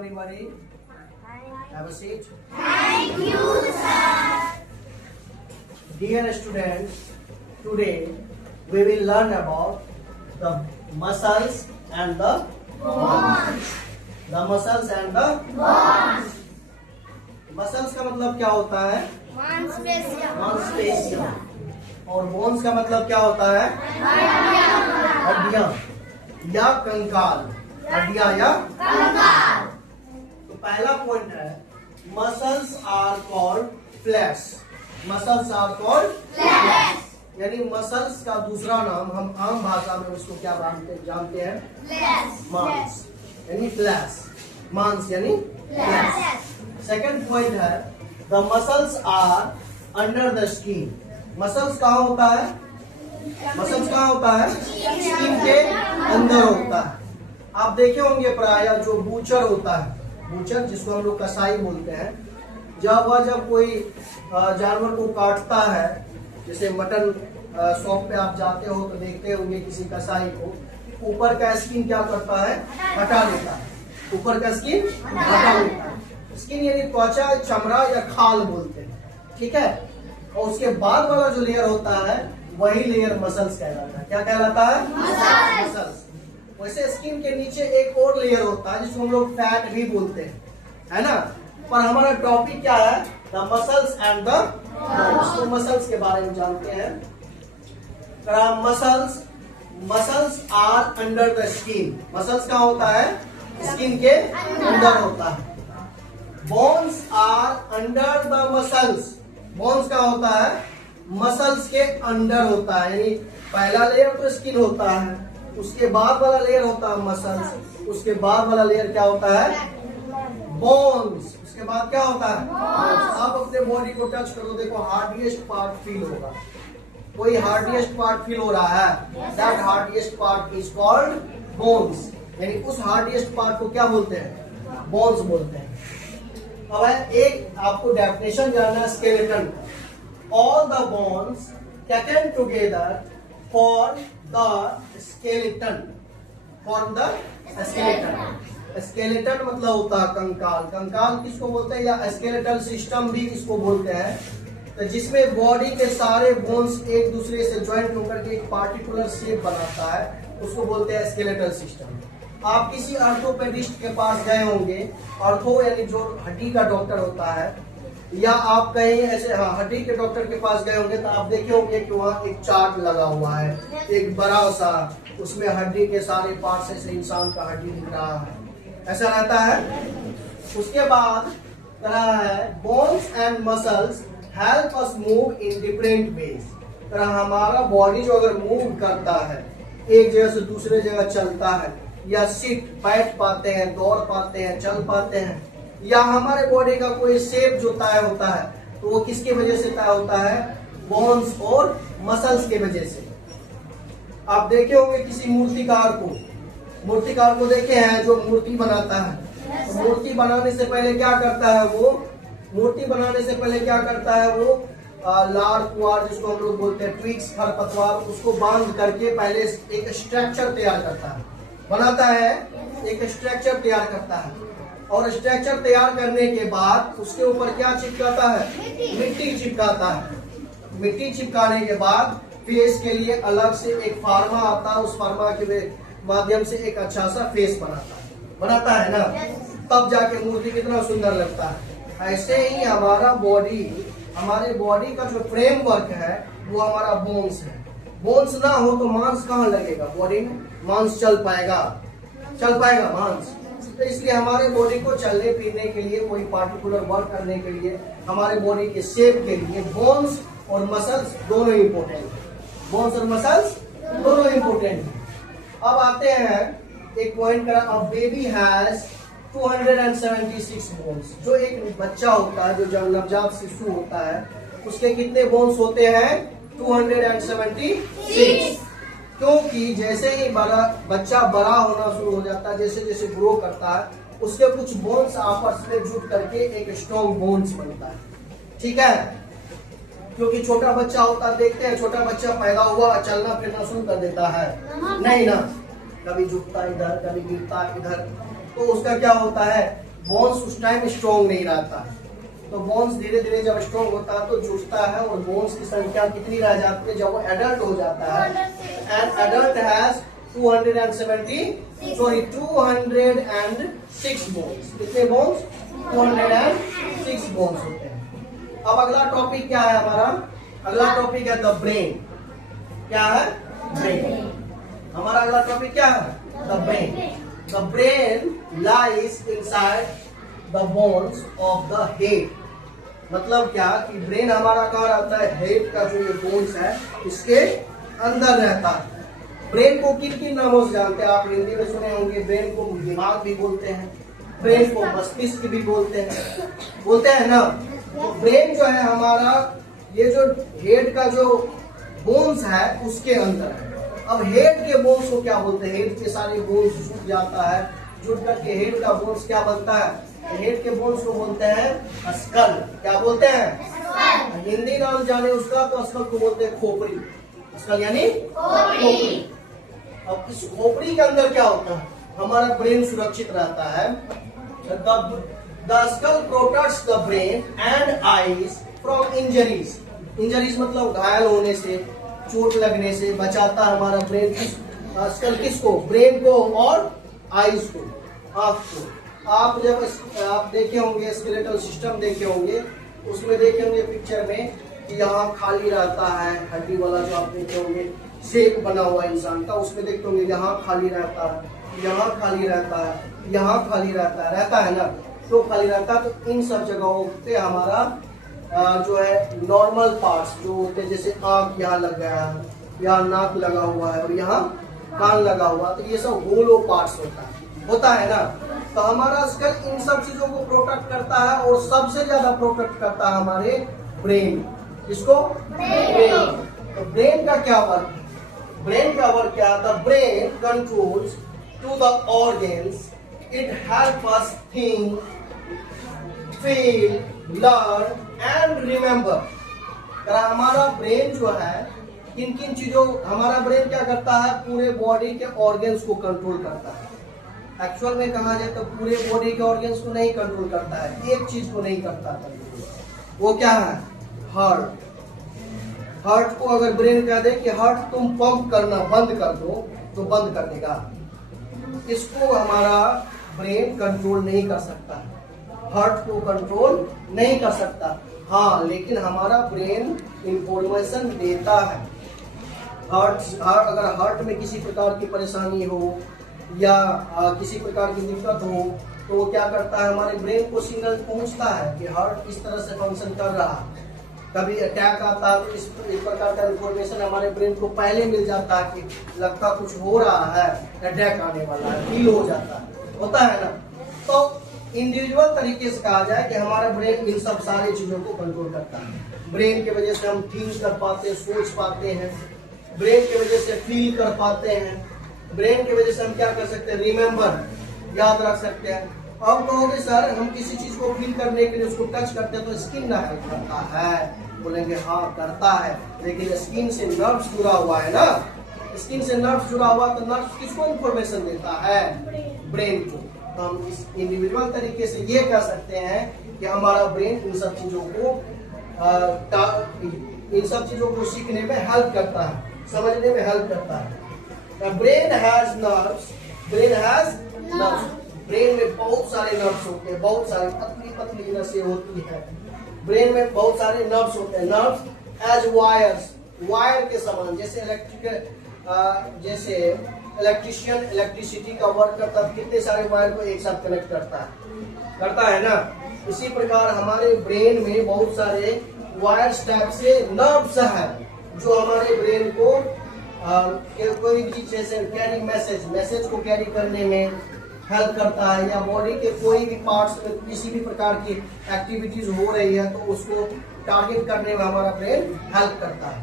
everybody. Have a seat. Thank you, sir. Dear students, today we will learn about the muscles and the Bones. the muscles and the Bones. muscles का मतलब क्या होता है? मांसपेशियां। और bones का मतलब क्या होता है? हड्डियां या कंकाल। हड्डियां या कंकाल। तो पहला पॉइंट है muscles are called flesh. Muscles are called flesh. यानी मसल्स का दूसरा नाम हम आम भाषा में उसको क्या जानते हैं? फ्लैश। मांस यानी फ्लैश। मांस यानी फ्लैश। सेकंड पॉइंट है the muscles are under the skin. Muscles कहाँ होता है? मसल्स कहाँ होता है? स्किन के अंदर होता है। आप देखे होंगे प्रायः जो बूचर होता है, बूचर जिसको हम लोग कसाई बोलते हैं, जब कोई जानवर को काटता है, जैसे मटन शॉप पे आप जाते हो तो देखते होंगे किसी कसाई को, ऊपर का स्किन क्या करता है? हटा देता है। ऊपर का स्किन हटा देता है। स्किन यानी त्वचा, चमड़ा या खाल बोलते हैं, ठीक है। और उसके बाद वाला जो लेयर होता है वही लेयर मसल्स कहलाता है। क्या कहलाता है? मसल्स। वैसे स्किन के नीचे एक और लेयर होता है जिसको हम लोग फैट भी बोलते हैं, है ना। पर हमारा टॉपिक क्या है? The muscles and the bones. तो मसल्स के बारे में जानते हैं। Muscles are under the skin. Muscles कहाँ होता है? स्किन के अंदर होता है। Bones are under the muscles. Bones का होता है? मसल्स के अंदर होता है। यानी पहला लेयर तो स्किन होता है, उसके बाद वाला लेयर होता है मसल्स, उसके बाद वाला लेयर क्या होता है? बोन्स। उसके बाद क्या होता है? आप अपने बॉडी को टच करो, देखो हार्डिएस्ट पार्ट फील होगा। कोई हार्डिएस्ट पार्ट फील हो रहा है? That hardiest part is called bones. यानी उस हार्डिएस्ट पार्ट को क्या बोलते हैं? बोन्स बोलते हैं। अब एक आपको डेफिनेशन जानना है स्केलेटन का। All the bones taken together form the skeleton. Form the skeleton. Skeleton मतलब होता है कंकाल। कंकाल किसको बोलते हैं? या स्केलेटल सिस्टम भी इसको बोलते हैं। तो जिसमें बॉडी के सारे बोन्स एक दूसरे से ज्वाइंट होकर के एक पार्टिकुलर शेप बनाता है, उसको बोलते हैं स्केलेटल सिस्टम। आप किसी ऑर्थोपेडिस्ट के पास गए होंगे, ऑर्थो यानी जो हड्डी का डॉक्टर होता है, या आप कहीं ऐसे हड्डी के डॉक्टर के पास गए होंगे तो आप देखे होंगे कि वहाँ एक चार्ट लगा हुआ है, एक बड़ा सा, उसमें हड्डी के सारे पार्ट्स ऐसे इंसान का हड्डी दिख रहा है, ऐसा रहता है। उसके बाद तरह है bones and muscles help us move in different ways. तरह हमारा बॉडी जो अगर मूव करता है, एक जगह से दूसरे जगह चलता है, या सिट बैठ पाते हैं, दौड़ पाते हैं, चल पाते हैं, या हमारे बॉडी का कोई शेप जो तय होता है तो वो किसके वजह से तय होता है? बोन्स और मसल्स के वजह से। आप देखे होंगे किसी मूर्तिकार को देखे हैं जो मूर्ति बनाता है। तो मूर्ति बनाने से पहले क्या करता है वो? लार पुआर जिसको हम लोग बोलते हैं, ट्विग्स, खरपतवार, उसको बांध करके पहले एक स्ट्रक्चर तैयार करता है, बनाता है, एक स्ट्रक्चर तैयार करता है। और स्ट्रक्चर तैयार करने के बाद उसके ऊपर क्या चिपकाता है? मिट्टी चिपकाता है। मिट्टी चिपकाने के बाद फेस के लिए अलग से एक फार्मा आता है, उस फार्मा के माध्यम से एक अच्छा सा फेस बनाता है ना, तब जाके मूर्ति कितना सुंदर लगता है। ऐसे ही हमारे बॉडी का जो फ्रेमवर्क है वो हमारा बोन्स है। बोन्स ना हो तो मांस कहाँ लगेगा बॉडी में? मांस चल पाएगा मांस। तो इसलिए हमारे बॉडी को चलने फिरने के लिए, कोई पार्टिकुलर वर्क करने के लिए, हमारे बॉडी के शेप के लिए बोन्स और मसल्स दोनों इम्पोर्टेंट है। बोन्स और मसल्स दोनों इम्पोर्टेंट है। अब आते हैं एक पॉइंट करा, अ बेबी हैज 276 बोन्स। जो एक बच्चा होता है, जो नवजात शिशु होता है, उसके कितने बोन्स होते हैं? 276। क्योंकि जैसे ही बच्चा बड़ा होना शुरू हो जाता है, जैसे जैसे ग्रो करता है, उसके कुछ बोन्स आपस में जुट करके एक स्ट्रॉन्ग बोन्स बनता है, ठीक है। क्योंकि छोटा बच्चा होता है, देखते हैं छोटा बच्चा पैदा हुआ चलना फिरना शुरू कर देता है, नहीं ना, कभी झुकता इधर, कभी गिरता इधर, तो उसका क्या होता है? बोन्स उस टाइम स्ट्रॉन्ग नहीं रहता है। तो बोन्स धीरे धीरे जब स्ट्रॉन्ग होता है तो जुड़ता है और बोन्स की संख्या कितनी रह जाती है जब वो एडल्ट हो जाता है। And adult has 206 bones. कितने बोन्स? 206 बोन्स होते हैं। अब अगला टॉपिक क्या है हमारा? अगला टॉपिक है द ब्रेन। क्या है? ब्रेन। हमारा अगला टॉपिक क्या है? The brain. The brain lies inside the bones of the head. मतलब क्या कि ब्रेन हमारा कहाँ रहता है? हेड का जो ये बोन्स है इसके अंदर रहता है। ब्रेन को किन किन नामों से जानते हैं आप? हिंदी में सुने होंगे। ब्रेन को दिमाग भी बोलते हैं, ब्रेन को मस्तिष्क भी बोलते हैं ना। तो ब्रेन जो है हमारा, ये जो हेड का जो बोन्स है उसके अंदर है। अब हेड के बोन्स को क्या बोलते हैं? हेड के सारे बोन्स जुट जाता है, जुट करके हेड का बोन्स क्या बनता है? हेड के बोन्स को बोलते हैं स्कल। क्या बोलते हैं? हिंदी नाम जाने उसका तो स्कल को बोलते हैं खोपड़ी। स्कल यानी खोपड़ी। अब इस खोपड़ी के अंदर क्या होता है? हमारा ब्रेन सुरक्षित रहता है। The skull protects the brain and eyes from injuries. Injuries मतलब घायल होने से, चोट लगने से बचाता है हमारा ब्रेन। स्कल किसको? ब्रेन को और आईज को, आंख को। आप जब आप देखे होंगे स्केलेटल सिस्टम देखे होंगे, उसमें देखे होंगे पिक्चर में कि यहाँ खाली रहता है हड्डी वाला, जो आप देखे होंगे शेप बना हुआ इंसान का, उसमें देखते होंगे यहाँ खाली रहता है, यहाँ खाली रहता है, यहाँ खाली रहता है ना। तो खाली रहता है। तो इन सब जगहों पे हमारा जो है नॉर्मल पार्ट्स जो होते हैं, जैसे आँख यहाँ लग गया है, यहाँ नाक लगा हुआ है और यहाँ कान लगा हुआ, तो ये सब होलो पार्ट्स होता है ना। तो हमारा स्कल इन सब चीजों को प्रोटेक्ट करता है और सबसे ज्यादा प्रोटेक्ट करता है हमारे ब्रेन। किसको? ब्रेन। तो ब्रेन का क्या वर्क? ब्रेन का वर्क क्या? The brain controls to the organs, it help us think, feel, learn and remember. हमारा ब्रेन जो है किन किन चीजों, हमारा ब्रेन क्या करता है? पूरे बॉडी के ऑर्गन्स को कंट्रोल करता है। एक्चुअल में कहा जाए तो पूरे बॉडी के ऑर्गन्स को नहीं कंट्रोल करता है, एक चीज को नहीं करता था। वो क्या है? हार्ट। हार्ट को अगर ब्रेन कह दे कि हार्ट तुम पंप करना बंद कर दो, तो बंद कर देगा। इसको हमारा ब्रेन कंट्रोल नहीं कर सकता, हार्ट को कंट्रोल नहीं कर सकता। हाँ, लेकिन हमारा ब्रेन इंफॉर्मेशन देता है। अगर हार्ट में किसी प्रकार की परेशानी हो या किसी प्रकार की दिक्कत हो, तो वो क्या करता है? हमारे ब्रेन को सिग्नल पहुंचता है कि हार्ट इस तरह से फंक्शन कर रहा है। कभी अटैक आता है तो इस प्रकार का इंफॉर्मेशन हमारे ब्रेन को पहले मिल जाता है कि लगता कुछ हो रहा है, अटैक आने वाला है, फील हो जाता है, होता है ना। तो इंडिविजुअल तरीके से कहा जाए कि हमारा ब्रेन इन सब सारी चीजों को कंट्रोल करता है। ब्रेन की वजह से हम थिंक कर पाते हैं, सोच पाते हैं, ब्रेन की वजह से फील कर पाते हैं, ब्रेन की वजह से हम क्या कर सकते हैं? रिमेम्बर, याद रख सकते हैं। अब कहोगे सर हम किसी चीज को फील करने के लिए उसको टच करते हैं तो स्किन ना करता है, बोलेंगे हाँ करता है, लेकिन स्किन से नर्व्स जुड़ा हुआ है ना। स्किन से नर्व्स जुड़ा हुआ तो नर्व्स किसको इंफॉर्मेशन देता है? ब्रेन को। तो हम इस इंडिविजुअल तरीके से ये कह सकते हैं कि हमारा ब्रेन इन सब चीजों को सीखने में हेल्प करता है, समझने में हेल्प करता है। Brain has nerves. Brain has nerves. Brain में बहुत सारे नर्व्स होते हैं, बहुत सारी पतली पतली नसें होती है। ब्रेन में बहुत सारे नर्व्स होते हैं। नर्व्स एज वायर्स, वायर के समान, जैसे जैसे इलेक्ट्रिशियन इलेक्ट्रिसिटी का वर्क करता है, कितने सारे वायर को एक साथ कनेक्ट करता है ना। इसी प्रकार हमारे ब्रेन में बहुत सारे वायर्स टाइप से नर्व्स है जो हमारे ब्रेन को कोई भी चीज जैसे कैरी मैसेज को कैरी करने में हेल्प करता है, या बॉडी के कोई भी पार्ट्स में किसी भी प्रकार की एक्टिविटीज हो रही है तो उसको टारगेट करने में हमारा ब्रेन हेल्प करता है।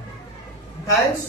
थैंक्स।